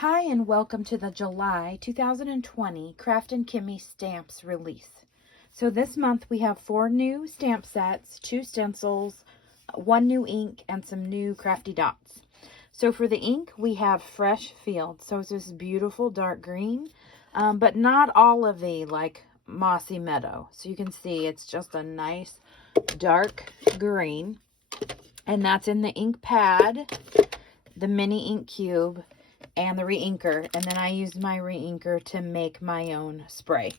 Hi and welcome to the July 2020 Kraftin Kimmie Stamps release. So this month we have 4 new stamp sets, 2 stencils, 1 new ink, and some new crafty dots. So for the ink we have Fresh Field. So it's this beautiful dark green, but not all of the like mossy meadow. So you can see it's just a nice dark green. And that's in the ink pad, the mini ink cube, and the re-inker, and then I used my re-inker to make my own spray.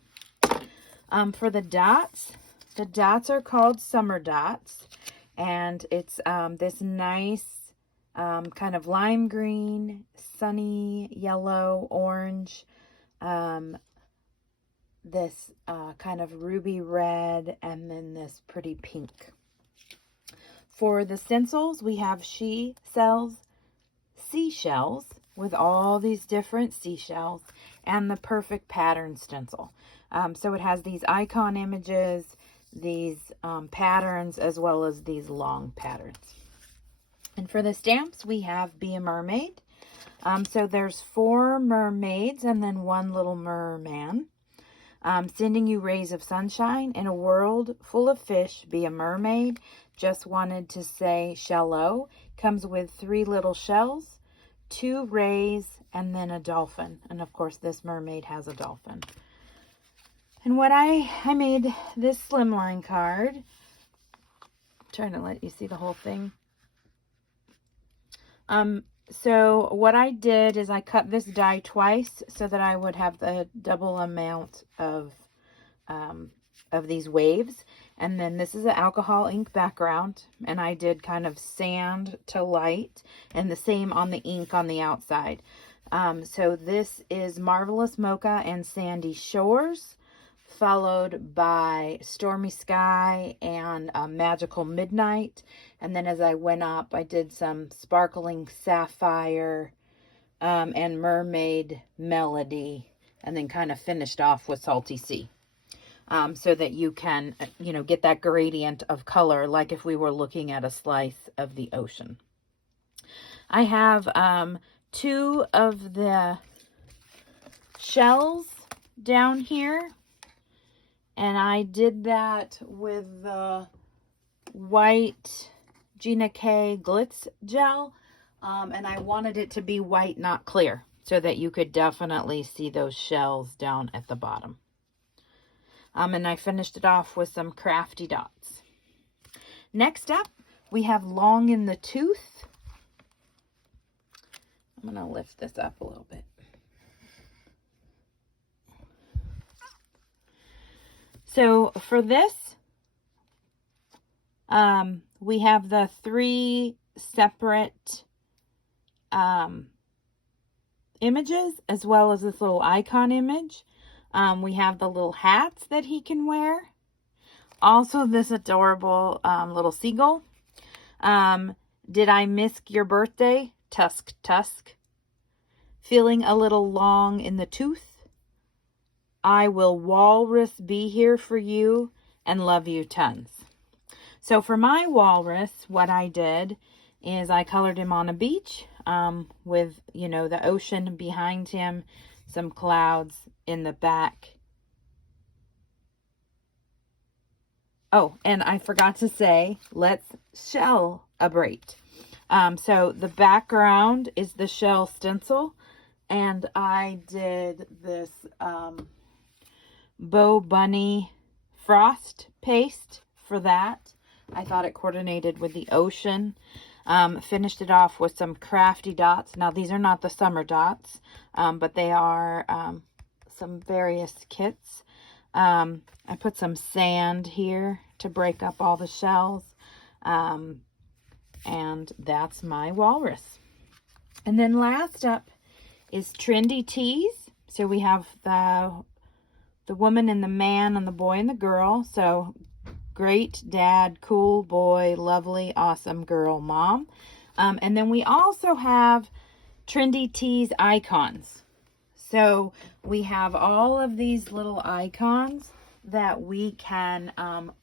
For the dots are called Summer Dots, and it's this nice kind of lime green, sunny yellow, orange, this kind of ruby red, and then this pretty pink. For the stencils, we have seashells, with all these different seashells, and the perfect pattern stencil. So it has these icon images, these patterns, as well as these long patterns. And for the stamps, we have Be a Mermaid. So there's 4 mermaids and then 1 little merman. Sending you rays of sunshine in a world full of fish. Be a mermaid. Just wanted to say shallow. Comes with 3 little shells, 2 rays, and then a dolphin. And of course this mermaid has a dolphin. And what I made this slimline card. I'm trying to let you see the whole thing. So what I did is I cut this die twice so that I would have the double amount of these waves. And then this is an alcohol ink background, and I did kind of sand to light, and the same on the ink on the outside. So this is Marvelous Mocha and Sandy Shores, followed by Stormy Sky and Magical Midnight. And then as I went up, I did some Sparkling Sapphire and Mermaid Melody, and then kind of finished off with Salty Sea. So that you can, get that gradient of color like if we were looking at a slice of the ocean. I have 2 of the shells down here, and I did that with the white Gina K Glitz gel, and I wanted it to be white, not clear, so that you could definitely see those shells down at the bottom. And I finished it off with some crafty dots. Next up, we have Long in the Tooth. I'm going to lift this up a little bit. So for this, we have the 3 separate images, as well as this little icon image. We have the little hats that he can wear. Also this adorable little seagull. Did I miss your birthday? Tusk, tusk. Feeling a little long in the tooth. I will walrus be here for you and love you tons. So for my walrus, what I did is I colored him on a beach with, the ocean behind him, some clouds in the back. Oh, and I forgot to say, let's celebrate. So the background is the shell stencil, and I did this Bow Bunny frost paste for that. I thought it coordinated with the ocean. Finished it off with some crafty dots. Now, these are not the summer dots, but they are some various kits. I put some sand here to break up all the shells. And that's my walrus. And then last up is Trendy Tees. So we have the woman and the man and the boy and the girl. So great dad, cool boy, lovely, awesome girl, mom. And then we also have Trendy Tees icons. So we have all of these little icons that we can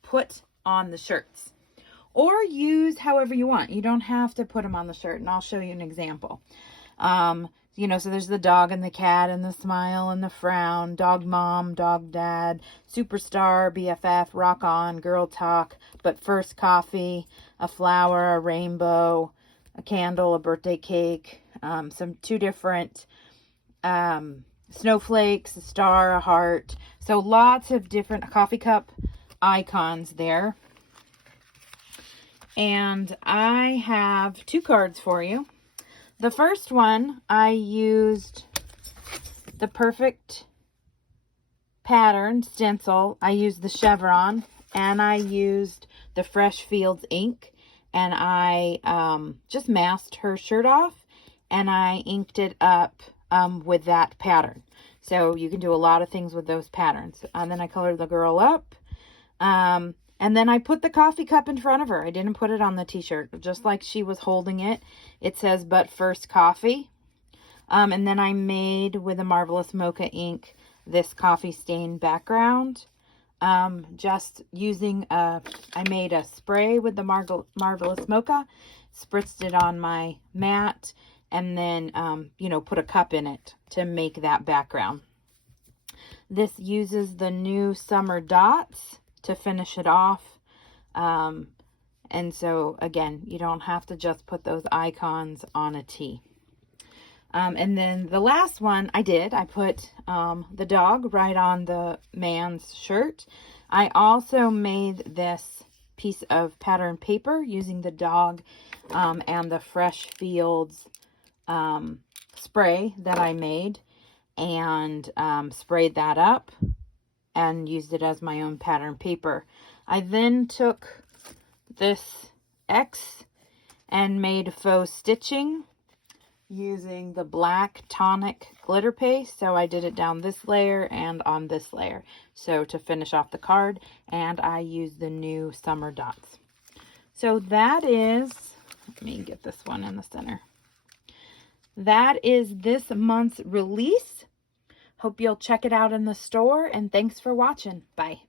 put on the shirts, or use however you want. You don't have to put them on the shirt, and I'll show you an example. You know, so there's the dog and the cat and the smile and the frown, dog mom, dog dad, superstar, BFF, rock on, girl talk, but first coffee, a flower, a rainbow, a candle, a birthday cake, two different snowflakes, a star, a heart. So lots of different coffee cup icons there. And I have 2 cards for you. The first one, I used the perfect pattern stencil. I used the chevron, and I used the Fresh Fields ink, and I just masked her shirt off, and I inked it up with that pattern. So you can do a lot of things with those patterns. And then I colored the girl up. And then I put the coffee cup in front of her. I didn't put it on the t-shirt, just like she was holding it. It says, but first coffee. And then I made, with a Marvelous Mocha ink, this coffee stain background. Just using, I made a spray with the Marvelous Mocha, spritzed it on my mat, and then, you know, put a cup in it to make that background. This uses the new Summer Dots to finish it off. And so again, you don't have to just put those icons on a tee. And then the last one I put the dog right on the man's shirt. I also made this piece of pattern paper using the dog and the Fresh Fields spray that I made, and sprayed that up and used it as my own pattern paper. I then took this X and made faux stitching using the black tonic glitter paste. So I did it down this layer and on this layer, so to finish off the card, and I used the new Summer Dots. So that is, let me get this one in the center. That is this month's release. Hope you'll check it out in the store, and thanks for watching. Bye.